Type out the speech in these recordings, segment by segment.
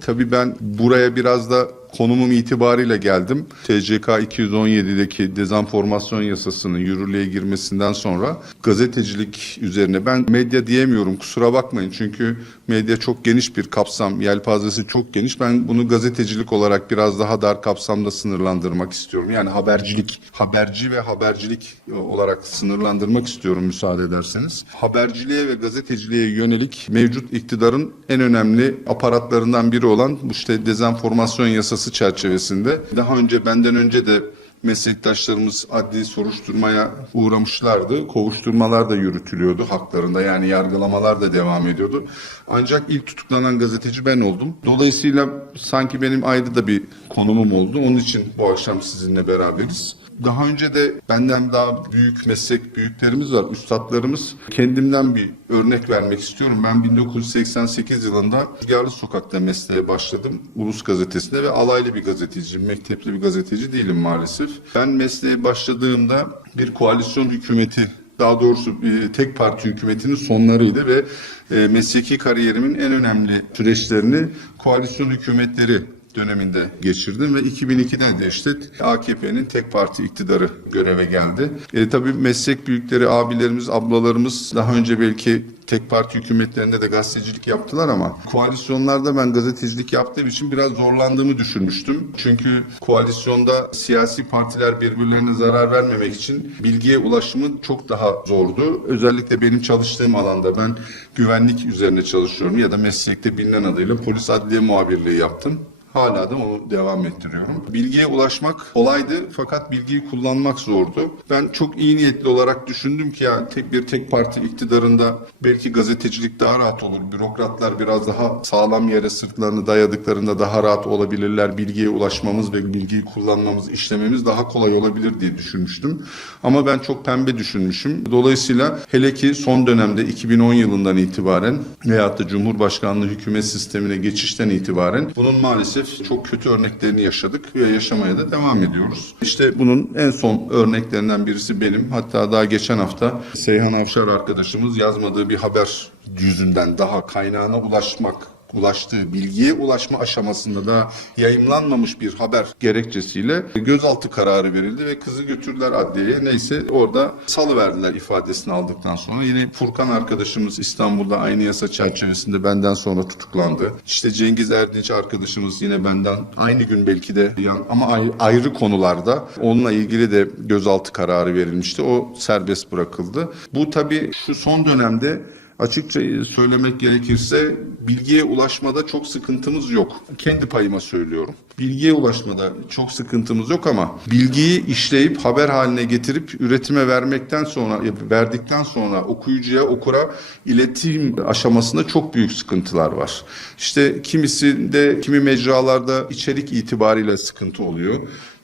Tabii ben buraya biraz da konumum itibariyle geldim. TCK 217'deki dezenformasyon yasasının yürürlüğe girmesinden sonra gazetecilik üzerine ben medya diyemiyorum kusura bakmayın. Çünkü medya çok geniş bir kapsam, yelpazesi çok geniş. Ben bunu gazetecilik olarak biraz daha dar kapsamda sınırlandırmak istiyorum. Yani habercilik, haberci ve habercilik olarak sınırlandırmak istiyorum müsaade ederseniz. Haberciliğe ve gazeteciliğe yönelik mevcut iktidarın en önemli aparatlarından biri olan işte dezenformasyon yasası çerçevesinde daha önce benden önce de meslektaşlarımız adli soruşturmaya uğramışlardı. Kovuşturmalar da yürütülüyordu haklarında yani yargılamalar da devam ediyordu. Ancak ilk tutuklanan gazeteci ben oldum. Dolayısıyla sanki benim ayrı da bir konumum oldu. Onun için bu akşam sizinle beraberiz. Daha önce de benden daha büyük meslek büyüklerimiz var, üstadlarımız. Kendimden bir örnek vermek istiyorum. Ben 1988 yılında Rüzgarlı Sokak'ta mesleğe başladım. Ulus Gazetesi'nde ve alaylı bir gazeteciyim. Mektepli bir gazeteci değilim maalesef. Ben mesleğe başladığımda bir koalisyon hükümeti daha doğrusu bir tek parti hükümetinin sonlarıydı ve e, mesleki kariyerimin en önemli süreçlerini koalisyon hükümetleri döneminde geçirdim ve 2002'den de işte AKP'nin tek parti iktidarı göreve geldi. E, tabii meslek büyükleri, abilerimiz, ablalarımız daha önce belki tek parti hükümetlerinde de gazetecilik yaptılar ama koalisyonlarda ben gazetecilik yaptığım için biraz zorlandığımı düşünmüştüm. Çünkü koalisyonda siyasi partiler birbirlerine zarar vermemek için bilgiye ulaşımı çok daha zordu. Özellikle benim çalıştığım alanda ben güvenlik üzerine çalışıyorum ya da meslekte bilinen adıyla polis adliye muhabirliği yaptım. Hala da onu devam ettiriyorum. Bilgiye ulaşmak kolaydı fakat bilgiyi kullanmak zordu. Ben çok iyi niyetli olarak düşündüm ki ya tek bir tek parti iktidarında belki gazetecilik daha rahat olur. Bürokratlar biraz daha sağlam yere sırtlarını dayadıklarında daha rahat olabilirler. Bilgiye ulaşmamız ve bilgiyi kullanmamız, işlememiz daha kolay olabilir diye düşünmüştüm. Ama ben çok pembe düşünmüşüm. Dolayısıyla hele ki son dönemde 2010 yılından itibaren veyahut da Cumhurbaşkanlığı hükümet sistemine geçişten itibaren bunun maalesef çok kötü örneklerini yaşadık ve yaşamaya da devam ediyoruz. İşte bunun en son örneklerinden birisi benim. Hatta daha geçen hafta Seyhan Avşar arkadaşımız yazmadığı bir haber yüzünden daha kaynağına ulaşmak ulaştığı bilgiye ulaşma aşamasında da yayımlanmamış bir haber gerekçesiyle gözaltı kararı verildi ve kızı götürdüler adliyeye. Neyse orada salıverdiler ifadesini aldıktan sonra. Yine Furkan arkadaşımız İstanbul'da aynı yasa çerçevesinde benden sonra tutuklandı. İşte Cengiz Erdinç arkadaşımız yine benden aynı gün belki de ama ayrı konularda onunla ilgili de gözaltı kararı verilmişti. O serbest bırakıldı. Bu tabii şu son dönemde Açıkça söylemek gerekirse bilgiye ulaşmada çok sıkıntımız yok. Kendi payıma söylüyorum. Bilgiye ulaşmada çok sıkıntımız yok ama bilgiyi işleyip haber haline getirip üretime vermekten sonra verdikten sonra okuyucuya okura iletim aşamasında çok büyük sıkıntılar var. İşte kimisinde kimi mecralarda içerik itibariyle sıkıntı oluyor.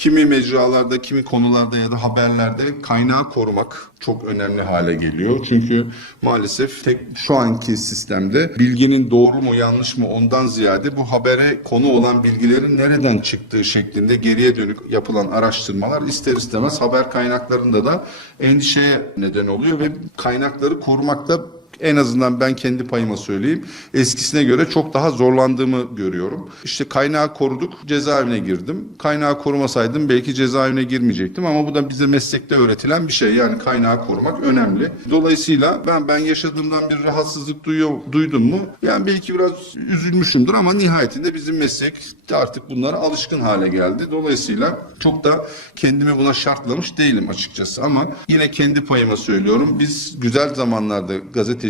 Kimi mecralarda, kimi konularda ya da haberlerde kaynağı korumak çok önemli hale geliyor. Çünkü maalesef tek şu anki sistemde bilginin doğru mu yanlış mı ondan ziyade bu habere konu olan bilgilerin nereden çıktığı şeklinde geriye dönük yapılan araştırmalar ister istemez haber kaynaklarında da endişeye neden oluyor ve kaynakları korumakta en azından ben kendi payıma söyleyeyim. Eskisine göre çok daha zorlandığımı görüyorum. İşte kaynağı koruduk, cezaevine girdim. Kaynağı korumasaydım belki cezaevine girmeyecektim ama bu da bize meslekte öğretilen bir şey. Yani kaynağı korumak önemli. Dolayısıyla ben ben yaşadığımdan bir rahatsızlık duyuyor, duydum mu? Yani belki biraz üzülmüşümdür ama nihayetinde bizim meslek artık bunlara alışkın hale geldi. Dolayısıyla çok da kendimi buna şartlamış değilim açıkçası ama yine kendi payıma söylüyorum. Biz güzel zamanlarda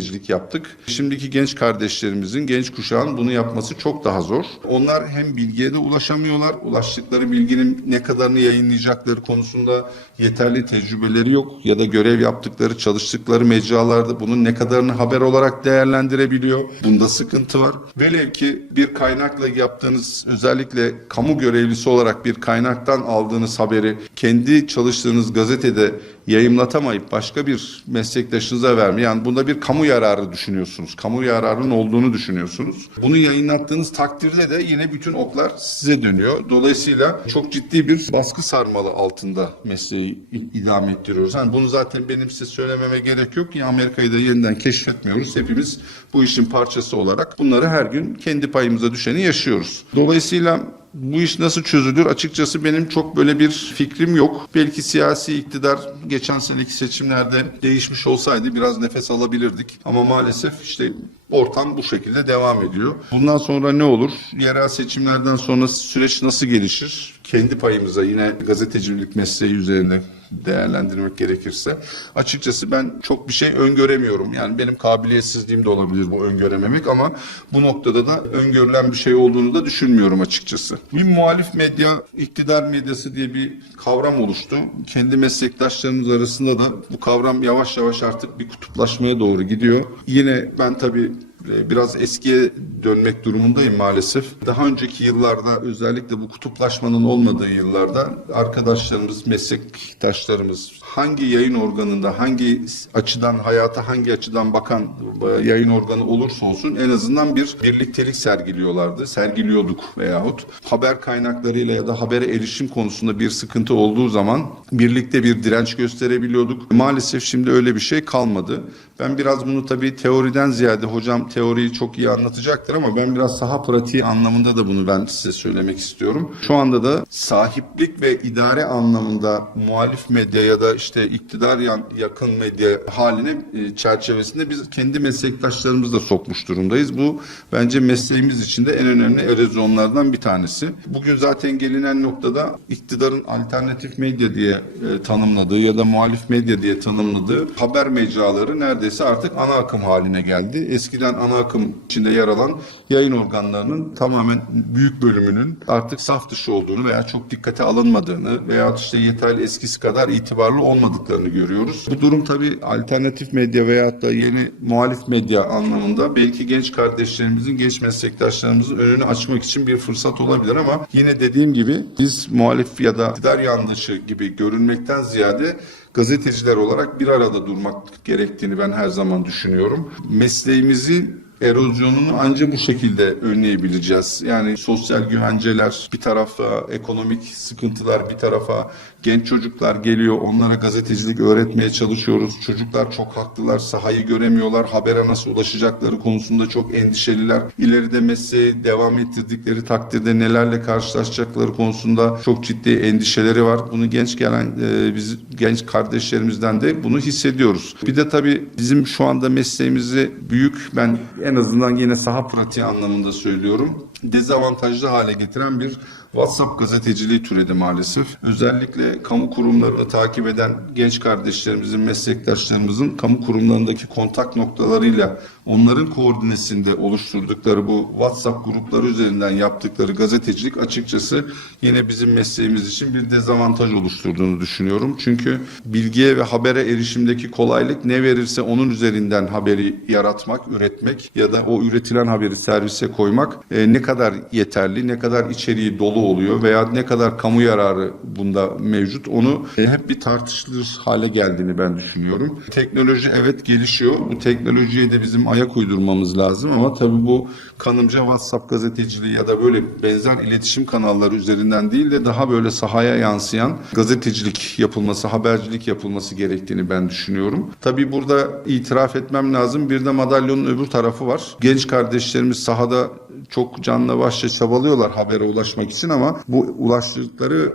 gazetecilik yaptık. Şimdiki genç kardeşlerimizin, genç kuşağın bunu yapması çok daha zor. Onlar hem bilgiye de ulaşamıyorlar. Ulaştıkları bilginin ne kadarını yayınlayacakları konusunda yeterli tecrübeleri yok ya da görev yaptıkları, çalıştıkları mecralarda bunun ne kadarını haber olarak değerlendirebiliyor. Bunda sıkıntı var. Velev ki bir kaynakla yaptığınız özellikle kamu görevlisi olarak bir kaynaktan aldığınız haberi kendi çalıştığınız gazetede yayımlatamayıp başka bir meslektaşınıza verme. Yani bunda bir kamu yararı düşünüyorsunuz. Kamu yararının olduğunu düşünüyorsunuz. Bunu yayınlattığınız takdirde de yine bütün oklar size dönüyor. Dolayısıyla çok ciddi bir baskı sarmalı altında mesleği idame ettiriyoruz. Yani bunu zaten benim size söylememe gerek yok ki Amerika'yı da yeniden keşfetmiyoruz. Hepimiz bu işin parçası olarak bunları her gün kendi payımıza düşeni yaşıyoruz. Dolayısıyla bu iş nasıl çözülür? Açıkçası benim çok böyle bir fikrim yok. Belki siyasi iktidar geçen seneki seçimlerde değişmiş olsaydı biraz nefes alabilirdik. Ama maalesef işte ortam bu şekilde devam ediyor. Bundan sonra ne olur? Yerel seçimlerden sonra süreç nasıl gelişir? Kendi payımıza yine gazetecilik mesleği üzerine değerlendirmek gerekirse açıkçası ben çok bir şey öngöremiyorum. Yani benim kabiliyetsizliğim de olabilir bu öngörememek ama bu noktada da öngörülen bir şey olduğunu da düşünmüyorum açıkçası. Bir muhalif medya, iktidar medyası diye bir kavram oluştu. Kendi meslektaşlarımız arasında da bu kavram yavaş yavaş artık bir kutuplaşmaya doğru gidiyor. Yine ben tabii biraz eskiye dönmek durumundayım maalesef. Daha önceki yıllarda özellikle bu kutuplaşmanın olmadığı yıllarda arkadaşlarımız, meslektaşlarımız hangi yayın organında hangi açıdan hayata hangi açıdan bakan e, yayın organı olursa olsun en azından bir birliktelik sergiliyorlardı. Sergiliyorduk veyahut haber kaynaklarıyla ya da habere erişim konusunda bir sıkıntı olduğu zaman birlikte bir direnç gösterebiliyorduk. Maalesef şimdi öyle bir şey kalmadı. Ben biraz bunu tabii teoriden ziyade hocam teoriyi çok iyi anlatacaktır ama ben biraz saha pratiği anlamında da bunu ben size söylemek istiyorum. Şu anda da sahiplik ve idare anlamında muhalif medya ya da işte iktidar yakın medya haline e, çerçevesinde biz kendi meslektaşlarımızı da sokmuş durumdayız. Bu bence mesleğimiz için de en önemli erozyonlardan bir tanesi. Bugün zaten gelinen noktada iktidarın alternatif medya diye e, tanımladığı ya da muhalif medya diye tanımladığı haber mecraları neredeyse artık ana akım haline geldi. Eskiden ana akım içinde yer alan yayın organlarının tamamen büyük bölümünün artık saf dışı olduğunu veya çok dikkate alınmadığını veya işte yeterli eskisi kadar itibarlı olmadıklarını görüyoruz. Bu durum tabii alternatif medya veyahut da yeni muhalif medya anlamında belki genç kardeşlerimizin, genç meslektaşlarımızın önünü açmak için bir fırsat olabilir ama yine dediğim gibi biz muhalif ya da iktidar yanlışı gibi görünmekten ziyade gazeteciler olarak bir arada durmak gerektiğini ben her zaman düşünüyorum. Mesleğimizi erozyonunu ancak bu şekilde önleyebileceğiz. Yani sosyal güvenceler bir tarafa, ekonomik sıkıntılar bir tarafa, genç çocuklar geliyor, onlara gazetecilik öğretmeye çalışıyoruz. Çocuklar çok haklılar, sahayı göremiyorlar, habere nasıl ulaşacakları konusunda çok endişeliler. İleride mesleği devam ettirdikleri takdirde nelerle karşılaşacakları konusunda çok ciddi endişeleri var. Bunu genç gelen e, biz genç kardeşlerimizden de bunu hissediyoruz. Bir de tabii bizim şu anda mesleğimizi büyük ben en azından yine saha pratiği anlamında söylüyorum dezavantajlı hale getiren bir WhatsApp gazeteciliği türedi maalesef. Özellikle kamu kurumlarını takip eden genç kardeşlerimizin, meslektaşlarımızın kamu kurumlarındaki kontak noktalarıyla onların koordinesinde oluşturdukları bu WhatsApp grupları üzerinden yaptıkları gazetecilik açıkçası yine bizim mesleğimiz için bir dezavantaj oluşturduğunu düşünüyorum. Çünkü bilgiye ve habere erişimdeki kolaylık ne verirse onun üzerinden haberi yaratmak, üretmek ya da o üretilen haberi servise koymak e, ne kadar yeterli, ne kadar içeriği dolu oluyor veya ne kadar kamu yararı bunda mevcut onu e, hep bir tartışılır hale geldiğini ben düşünüyorum. Teknoloji evet gelişiyor. Bu teknolojiye de bizim ayak uydurmamız lazım ama tabii bu kanımca WhatsApp gazeteciliği ya da böyle benzer iletişim kanalları üzerinden değil de daha böyle sahaya yansıyan gazetecilik yapılması, habercilik yapılması gerektiğini ben düşünüyorum. Tabii burada itiraf etmem lazım. Bir de madalyonun öbür tarafı var. Genç kardeşlerimiz sahada çok canla başla çabalıyorlar habere ulaşmak için ama bu ulaştıkları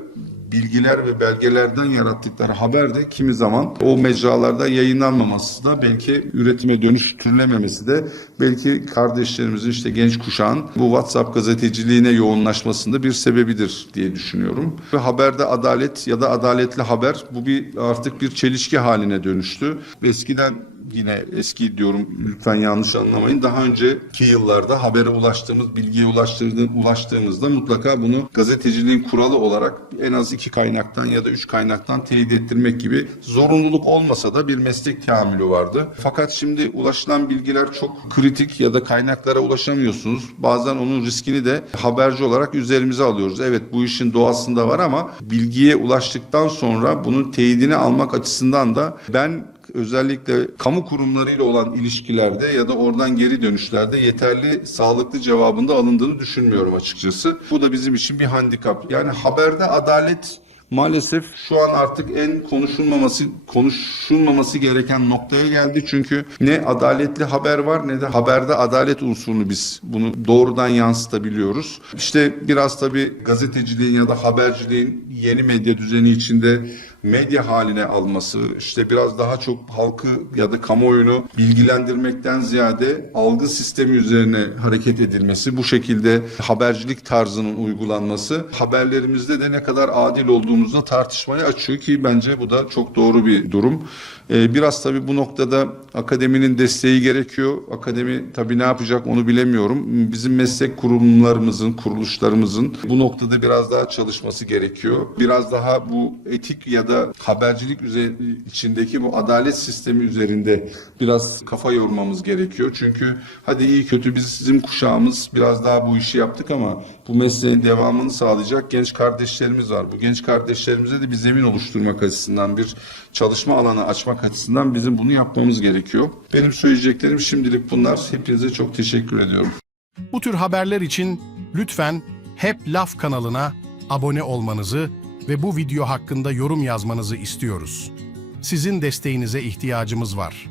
bilgiler ve belgelerden yarattıkları haber de kimi zaman o mecralarda yayınlanmaması da belki üretime dönüştürülememesi de belki kardeşlerimizin işte genç kuşağın bu WhatsApp gazeteciliğine yoğunlaşmasında bir sebebidir diye düşünüyorum. Ve haberde adalet ya da adaletli haber bu bir artık bir çelişki haline dönüştü. Eskiden yine eski diyorum lütfen yanlış anlamayın. Daha önceki yıllarda habere ulaştığımız, bilgiye ulaştığımızda mutlaka bunu gazeteciliğin kuralı olarak en az iki kaynaktan ya da üç kaynaktan teyit ettirmek gibi zorunluluk olmasa da bir meslek teamülü vardı. Fakat şimdi ulaşılan bilgiler çok kritik ya da kaynaklara ulaşamıyorsunuz. Bazen onun riskini de haberci olarak üzerimize alıyoruz. Evet bu işin doğasında var ama bilgiye ulaştıktan sonra bunun teyidini almak açısından da ben özellikle kamu kurumlarıyla olan ilişkilerde ya da oradan geri dönüşlerde yeterli sağlıklı cevabında alındığını düşünmüyorum açıkçası. Bu da bizim için bir handikap. Yani haberde adalet maalesef şu an artık en konuşulmaması konuşulmaması gereken noktaya geldi. Çünkü ne adaletli haber var ne de haberde adalet unsurunu biz bunu doğrudan yansıtabiliyoruz. İşte biraz tabii gazeteciliğin ya da haberciliğin yeni medya düzeni içinde medya haline alması, işte biraz daha çok halkı ya da kamuoyunu bilgilendirmekten ziyade algı sistemi üzerine hareket edilmesi, bu şekilde habercilik tarzının uygulanması haberlerimizde de ne kadar adil olduğumuzda tartışmayı açıyor ki bence bu da çok doğru bir durum. Ee, biraz tabii bu noktada akademinin desteği gerekiyor. Akademi tabii ne yapacak onu bilemiyorum. Bizim meslek kurumlarımızın, kuruluşlarımızın bu noktada biraz daha çalışması gerekiyor. Biraz daha bu etik ya da habercilik üzeri, içindeki bu adalet sistemi üzerinde biraz kafa yormamız gerekiyor. Çünkü hadi iyi kötü biz bizim kuşağımız biraz daha bu işi yaptık ama bu mesleğin devamını sağlayacak genç kardeşlerimiz var. Bu genç kardeşlerimize de bir zemin oluşturmak açısından bir çalışma alanı açmak açısından bizim bunu yapmamız gerekiyor. Benim söyleyeceklerim şimdilik bunlar. Hepinize çok teşekkür ediyorum. Bu tür haberler için lütfen Hep Laf kanalına abone olmanızı ve bu video hakkında yorum yazmanızı istiyoruz. Sizin desteğinize ihtiyacımız var.